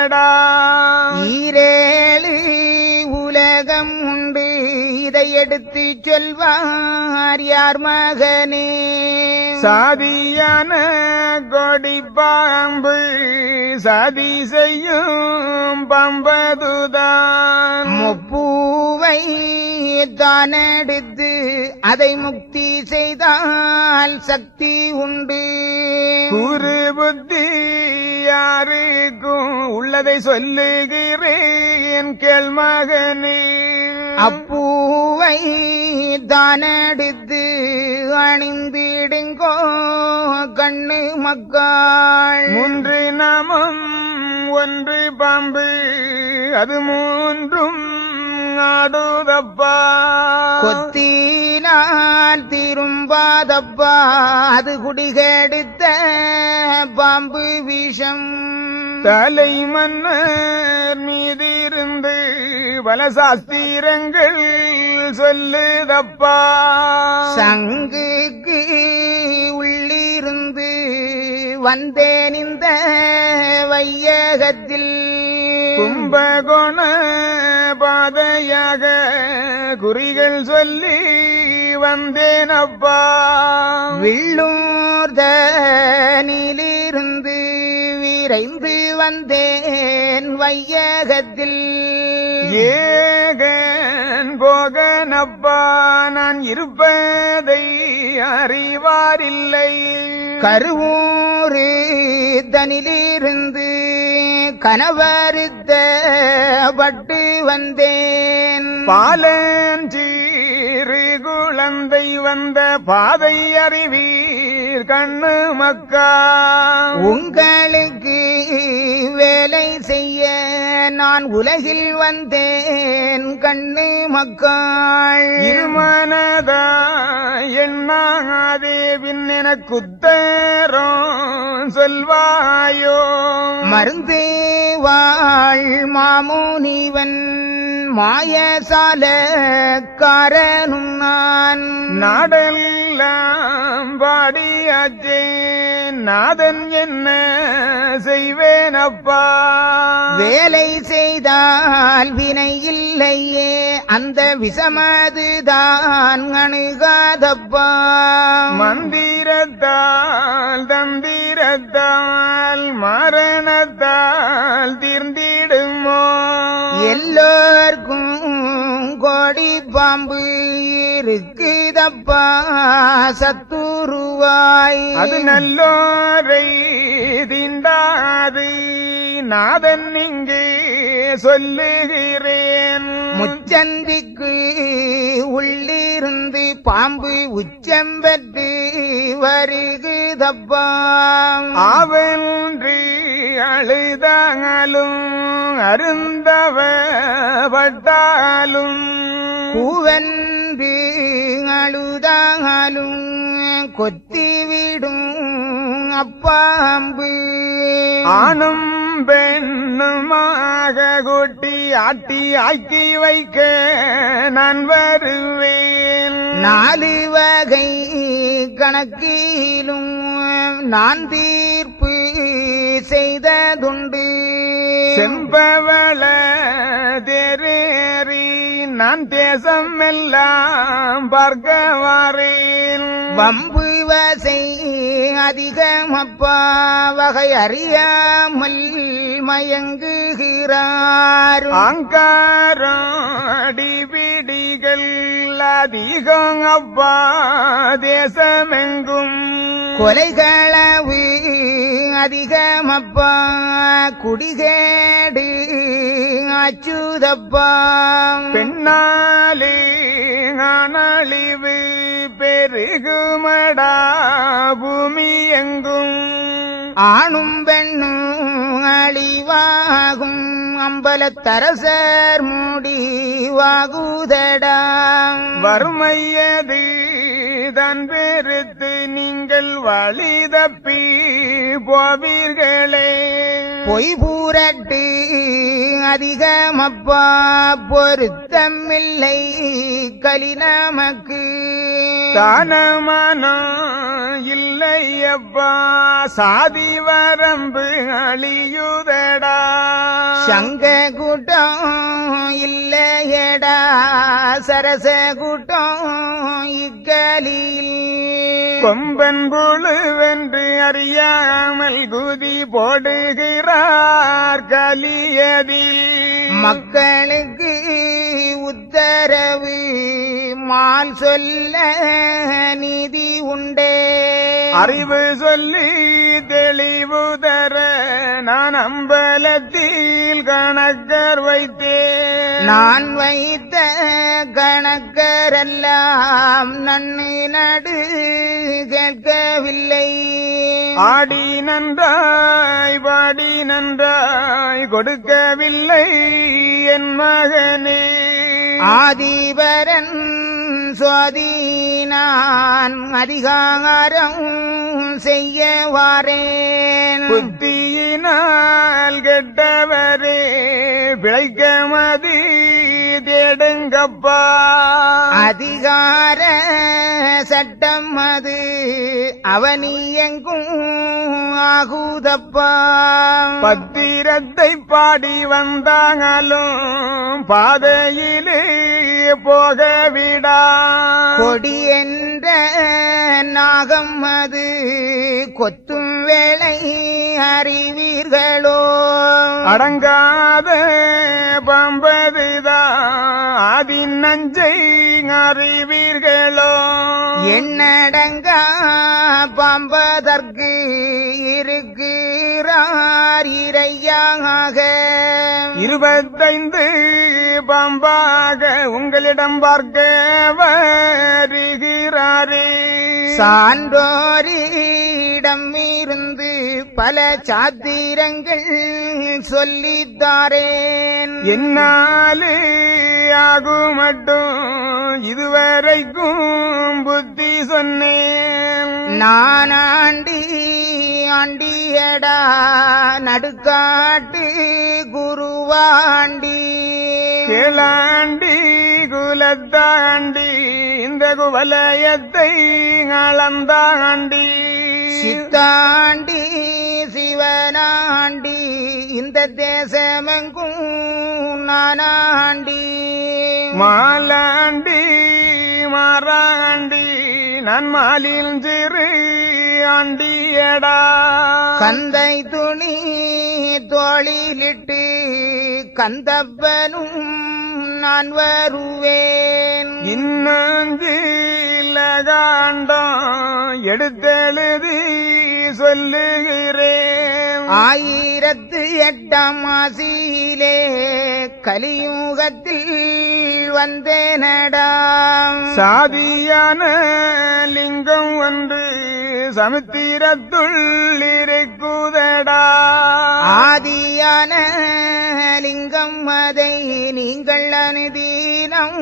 வாகுதடா. ஈரேழு உலகம் உண்டு இதை எடுத்து சொல்வார் யார் மகனே. சாதியான கொடி பாம்பு சதி செய்யும் பம்பதுதான். முப்பூவை தான் எடுத்து அதை முக்தி செய்தால் சக்தி உண்டு. குரு புத்தி யாருக்கும் உள்ளதை சொல்லுகிறேன் கேள் மகனே. அப்பூவை தான் எடுத்து அணிந்திடுங்கோ கண்ணு மக்காள். மூன்று நாமம் ஒன்று பாம்பு அது மூன்றும் ஆடுதப்பா. கொத்தினால் திரும்பாதப்பா அது குடிகெடுத்த பாம்பு விஷம். தலை மன்னர் மீதிருந்து பல சாஸ்திரங்கள் சொல்லுதப்பா. சங்குக்கு உள்ளிருந்து வந்தேன் இந்த வையகத்தில். கும்பகோண பாதையாக குறிகள் சொல்லி வந்தேனப்பா. வில்லூர்தனிலிருந்து விரைந்து வந்தேன் வையகத்தில். ஏகன் போகனப்பா நான் இருப்பதை அறிவாரில்லை. கருவூரு தனிலிருந்து கணவருத்த பட்டு வந்தேன். பாலஞ்சீறு குழந்தை வந்த பாதை அறிவீர் கண்ணு மக்கா. உங்களுக்கு வேலை செய்ய நான் உலகில் வந்தேன் கண்ணு மக்காள். இருமனதா எண்ணாதே பின் எனக்குத்தரம் சொல்வாயோ. மருந்து வாழ் மாமுனிவன் மாயசால காரனும் நான். நாடெல்லாம் பாடியாச்சே நாதன் என்ன செய்வேனப்பா. வேலை செய்தால் வினை இல்லையே அந்த விஷமதுதான் அணுகாதப்பா. மந்திரத்தால் தந்திரத்தால் மரணத்தால் தீர்ந்திடுமோ. எல்லோர்க்கும் கோடி பாம்பு இருக்குதப்பா சத்துருவாய். அது நல்லோரை தீண்டாது நாதன் இங்கே சொல்லுகிறேன். முச்சந்திக்கு உள்ளிருந்து பாம்பு உச்சம் பெற்று வருகுதப்பா. அவன்றி அழுதாலும் அருந்தவ பட்டாலும் கூவன்று அழுதாலும் கொத்திவிடும் அப்பாம்பு. ஆணும் பெண்ணுமாக கூட்டி ஆட்டி ஆக்கி வைக்க நான் வருவேன். 4 வகை கணக்கிலும் நான் தீர்ப்பு செய்ததுண்டு. செம்பவள தேரேறி நான் தேசம் எல்லாம் பார்க்க வாரேன். வம்பு வசை அதிகமப்பா வகை அறியாமல் மயங்குகிறார். அங்காரம் அடிபிடிகள் அதிகம் அப்பா தேசமெங்கும். கொலைகளவு அதிகமப்பா குடிகேடு அச்சுதப்பா. பெண்ணாலே அனழிவு பெருகுமடா பூமி எங்கும். ஆணும் பெண்ணும் அழிவாகும் அம்பலத்தரசர் முடிவாகுதடா. வறுமையது தன் பெருத்து நீங்கள் வழி தப்பி போவீர்களே. பொய் பூரட்டு அதிகமப்பா பொருத்தமில்லை கலி நமக்கு. தானமானோ இல்லையப்பா சாதி வரம்பு அழியுதடா. சங்க கூட்டம் இல்லையடா சரச கூட்டம் இக்கலியில் கொம்பன் புழுவென்று அறியாமல் குதி போடுகிறார் கலியதில் மக்களுக்கு உத்தரவு மால் சொல்ல நீதி உண்டே அறிவு சொல்லி தெளிவு தர நான் அம்பலத்தில் கணக்கர் வைத்தேன் நான் வைத்த கணக்கரெல்லாம் நன்னு நடு கேட்கவில்லை ஆடி நன்றாய் பாடி நன்றாய் கொடுக்கவில்லை என் மகனே ஆதிபரன் சுவாதீனான் அதிகாரம் செய்ய வாரேன் புத்தியினால் கெட்டவரே பிழைக்க மதி தேடுங்கப்பா அதிகார சட்டம் அது அவனி எங்கும் ஆகுதப்பா பத்திரத்தை பாடி வந்தாங்களும் பாதையிலே போகவிடா கொடி என்ற நாகம் அது கொத்தும் வேளை அறிவீர்களோ அடங்காத பம்பதுதான் அதின் நஞ்சை அறிவீர்களோ எண்ணடங்கா பம்பதற்கு இருக்கிறார் இறையாக 25 பம்பாக உங்களிடம் பார்க்க வருகிறாரே சான்றோரிடம் இருந்து பல சாத்திரங்கள் சொல்லித்தாரேன் என்னாலே ஆகும் மட்டும் இதுவரைக்கும் புத்தி சொன்னேன் நான் ஆண்டியடா நடுக்காட்டு குருவாண்டி கேளாண்டி குலத்தாண்டி இந்த குவலயத்தை அளந்தாண்டி சித்தாண்டி சிவனாண்டி இந்த தேசமெங்கும் நானாண்டி மாலாண்டி மாறாண்டி நான் மாலில் சிறு ஆண்டியடா கந்தை துணி தோளிலிட்டு கந்தப்பனும் நான் வருவேன் இன்னஞ்சிலகாண்டம் எடுத்தெழுதி சொல்லுகிறேன் 1008 மாசியிலே கலியுகத்தில் வந்தேனடா சாதியான லிங்கம் ஒன்று சமுத்திரத்துள் இருக்குதடா ஆதியான லிங்கம் அதை நீங்கள் அனுதீனம்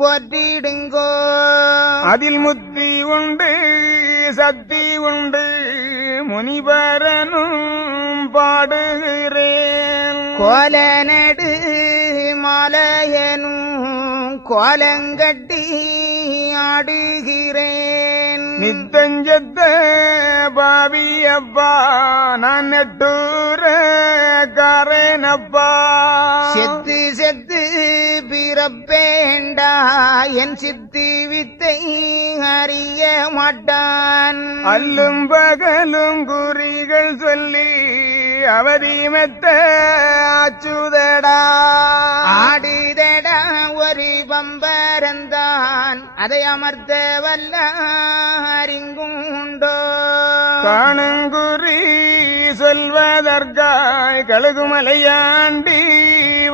போற்றிடுங்கோ அதில் முத்தி உண்டு சக்தி உண்டு முனிவரனும் பாடுகிறேன் கோலநடு மாலையனும் கோலங்கட்டி ஆடுகிறேன் நித்தஞ்சத்த பாவியப்பா நான் நெட்டூர காரேனப்பா செத்து செத்து பிறப்பேண்டா என் சித்து வித்தை அறிய மாட்டான் அல்லும் பகலும் குறிகள் சொல்லி அவதிமெத்த அச்சுதடா ஆடுதடா ஒரு பம்பரந்தான் அதை அமர்த்த வல்ல அறிங்கும் உண்டோ காணுங்குறி சொல்வதற்காய் கழுகுமலையாண்டி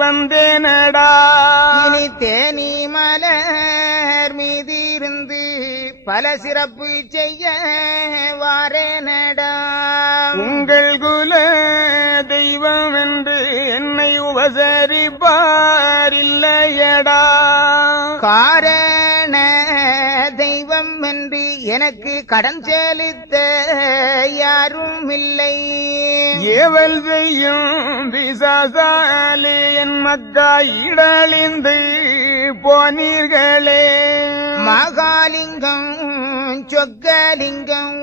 வந்தேனடா இனி தேனி மலர் மீதிருந்து பல சிறப்பு செய்ய வாரேனடா உங்கள் குல தெய்வம் என்று என்னை உபசரிப்பார் இல்லையடா காரண தெய்வம் என்று எனக்கு கடன் செலுத்த யாரும் இல்லை ஏவல் செய்யும் பிசாசாலே என் மக்கா இடழிந்து போனீர்களே மகாலிங்கம் சொக்கலிங்கம்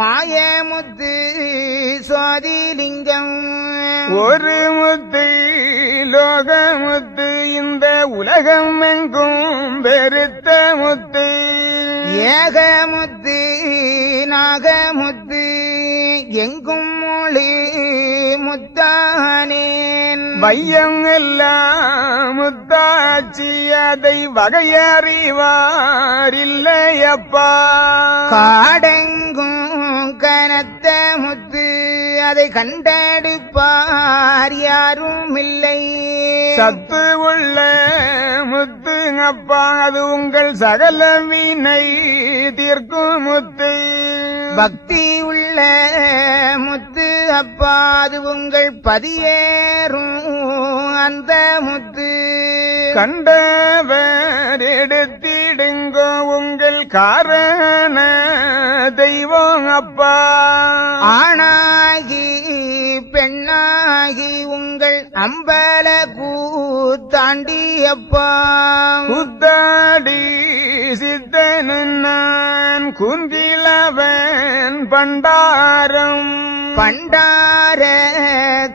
மாயமுத்து சுவாதிலிங்கம் ஒரு முத்து லோகமுத்து இந்த உலகம் எங்கும் பெருத்த முத்து ஏகமுத்து நாகமுத்து எங்கும் மொழி முத்தானேன் வையம் எல்லாம் முத்தாட்சி அதை வகையறிவாரில்லையப்பா காடெங்கும் கனத்த முத்து அதை கண்டெடுப்பார் யாரும் இல்லை சத்து உள்ள முத்து அப்பா அது உங்கள் சகல வினை தீர்க்கும் முத்து பக்தி உள்ள முத்து அப்பா அது உங்கள் பதியேறும் அந்த முத்து கண்டவர் எடுத்திடுங்கோ உங்கள் காரண தெய்வம் அப்பா ஆணாகி பெண்ணாகி உங்கள் அம்பல கூத்தாண்டி அப்பா குத்தாடி சித்தனு நான் குந்திலவன் பண்டாரம் பண்டார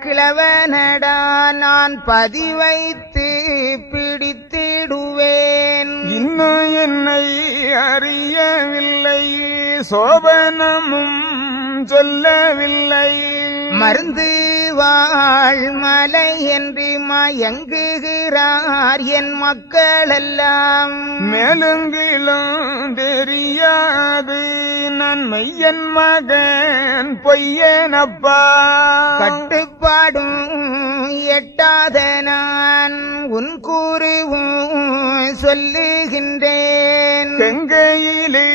கிழவனடா நான் பதிவைத்து பிடித்திடுவேன் இன்னும் என்னை அறியவில்லை சோபனமும் சொல்லவில்லை மருந்து வாழ்மலை என்று மயங்குகிறார் என் மக்களெல்லாம் மேலுங்கிலும் தெரியாது நன்மை என் மகன் பொய்யனப்பா கட்டுப்பாடும் எட்டாத நான் உன் கூறுவும் சொல்லுகின்றேன் கங்கையிலே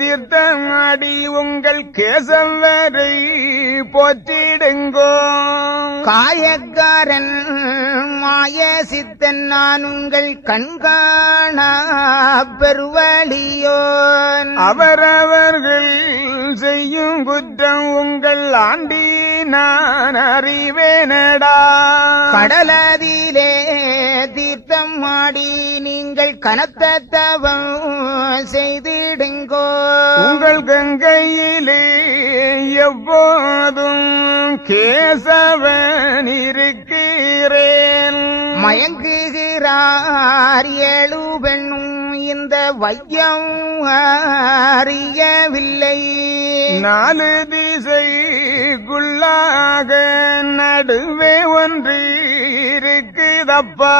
தீர்த்தமாடி உங்கள் கேசம் வரை போற்றிடுங்கோ காயக்காரன் மாய சித்தன் நான் உங்கள் கண்காணா பெருவழியோன் அவரவர்கள் செய்யும் குற்றம் உங்கள் ஆண்டி நான் அறிவேனடா கடலதிலே தீர்த்தம் ஆடி நீங்கள் கனத்த தவம் செய்திடுங்கோ உங்கள் கங்கையிலே எப்போதும் கேசவன் இருக்கிறேன் மயங்குகிறார் ஏழு பெண்ணும் இந்த வையம் அறியவில்லை நாலு திசைக்குள்ளாக நடுவே ஒன்று இருக்குதப்பா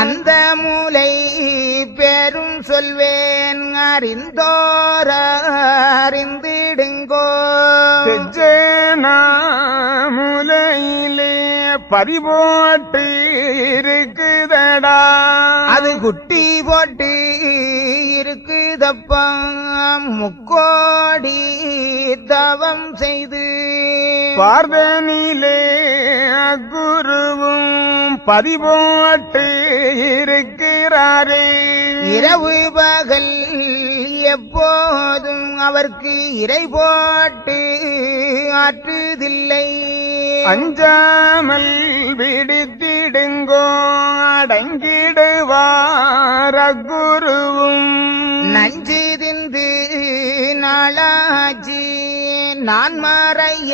அந்த மூலை பேரும் சொல்வேன் அறிந்தோர் அறிந்திடுங்கோ முலையிலே பறிபோட்டு இருக்குதடா அது குட்டி போட்டு இருக்குதப்பா முக்கோடி தவம் செய்து பார்வனிலே அக்குருவும் பதிபோட்டு இருக்கிறாரே இரவு பகல் எப்போதும் அவருக்கு இறை போட்டு ஆற்றுதில்லை அஞ்சாமல் விடுத்திடுங்கோ அடங்கிடுவார் அக்குருவும் நஞ்சு தின்று நாளாச்சி நான் மறைய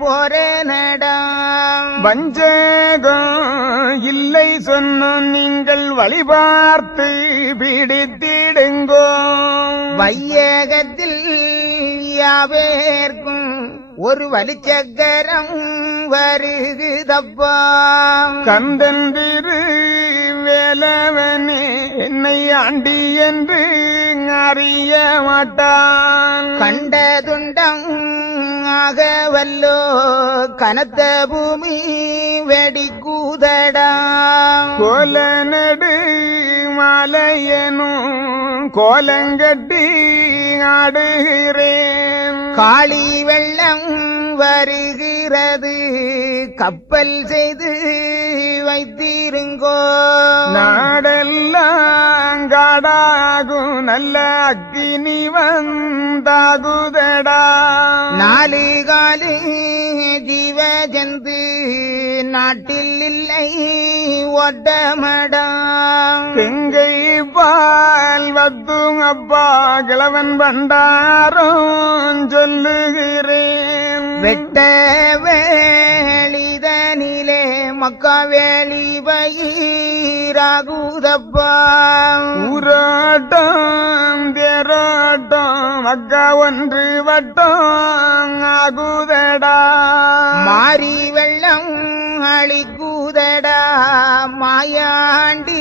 போறேனடா வஞ்சகம் இல்லை சொன்ன நீங்கள் வழிபார்த்து பிடித்திடுங்கோ வையகத்தில் யாவேர்க்கும் ஒரு வலிச்சக்கரம் வருகுதப்பா கந்தன் திரு வேலவனே என்னை ஆண்டி என்று அறிய மாட்டான் கண்டதுண்டம் ஆகவல்லோ கனத்த பூமி வெடிக்கூதடா கோல நடு மாலையனும் கோலங்கட்டி ஆடுகிறேன் காளி வெள்ளம் வருகிறது கப்பல் செய்து வைத்திருங்கோ நாடெல்லாம் காடாகும் நல்ல அக்கினி வந்தாகுதடா நாலு காலு ஜீவ செந்து நாட்டில் இல்லை ஒட்டமடம் திங்கை பால் வத்தும் அப்பா கிழவன் பண்டாரும் சொல்லுகிறேன் வெட்ட வேளிதனிலே மக்கா வேலி பயிராகுதப்பா ஊரோட்டம் தேரோட்டம் அக்கா ஒன்று வட்டம் ஆகுதடா மாறி வெள்ளம் அழிக்குதடா மாயாண்டி